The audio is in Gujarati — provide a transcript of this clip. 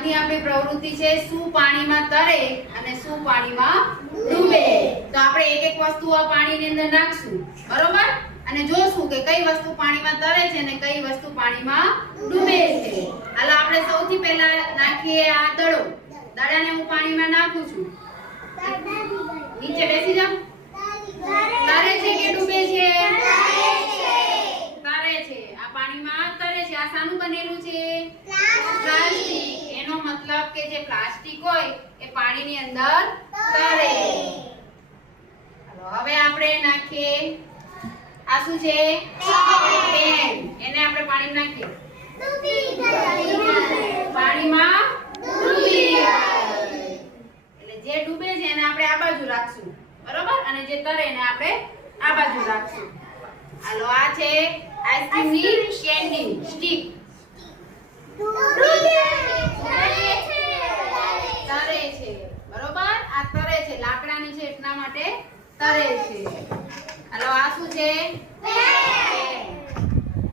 આજની આપણી પ્રવૃત્તિ છે શું પાણીમાં તરે અને શું પાણીમાં ડૂબે. તો આપણે એક એક વસ્તુ આ પાણીની અંદર નાખશું, બરોબર, અને જોશું કે કઈ વસ્તુ પાણીમાં તરે છે અને કઈ વસ્તુ પાણીમાં ડૂબે છે. હાલો આપણે સૌથી પહેલા નાખીએ આ દડો. દડાને હું પાણીમાં નાખું છું. નીચે બેસી જાઓ. તરે છે કે ડૂબે છે? તરે છે. આ પાણીમાં તરે છે. આ શાનું બનેલું છે? પ્લાસ્ટિક. એનો મતલબ કે જે પ્લાસ્ટિક હોય એ પાણીની અંદર તરે. હવે આપણે નાખીએ આ શું છે? પેન. એને આપણે પાણીમાં નાખીએ. પાણીમાં ડૂબી જાય. એટલે જે ડૂબે છે એને આપણે આ બાજુ રાખશું, બરોબર, અને જે તરે એને આપણે આ બાજુ રાખશું. હાલો આ છે આઈસ્ક્રીમની કેન્ડી સ્ટીક. તરે છે, બરોબર, આ તરે છે, લાકડાની છે એટલા માટે તરે છે. હાલો આ શું છે?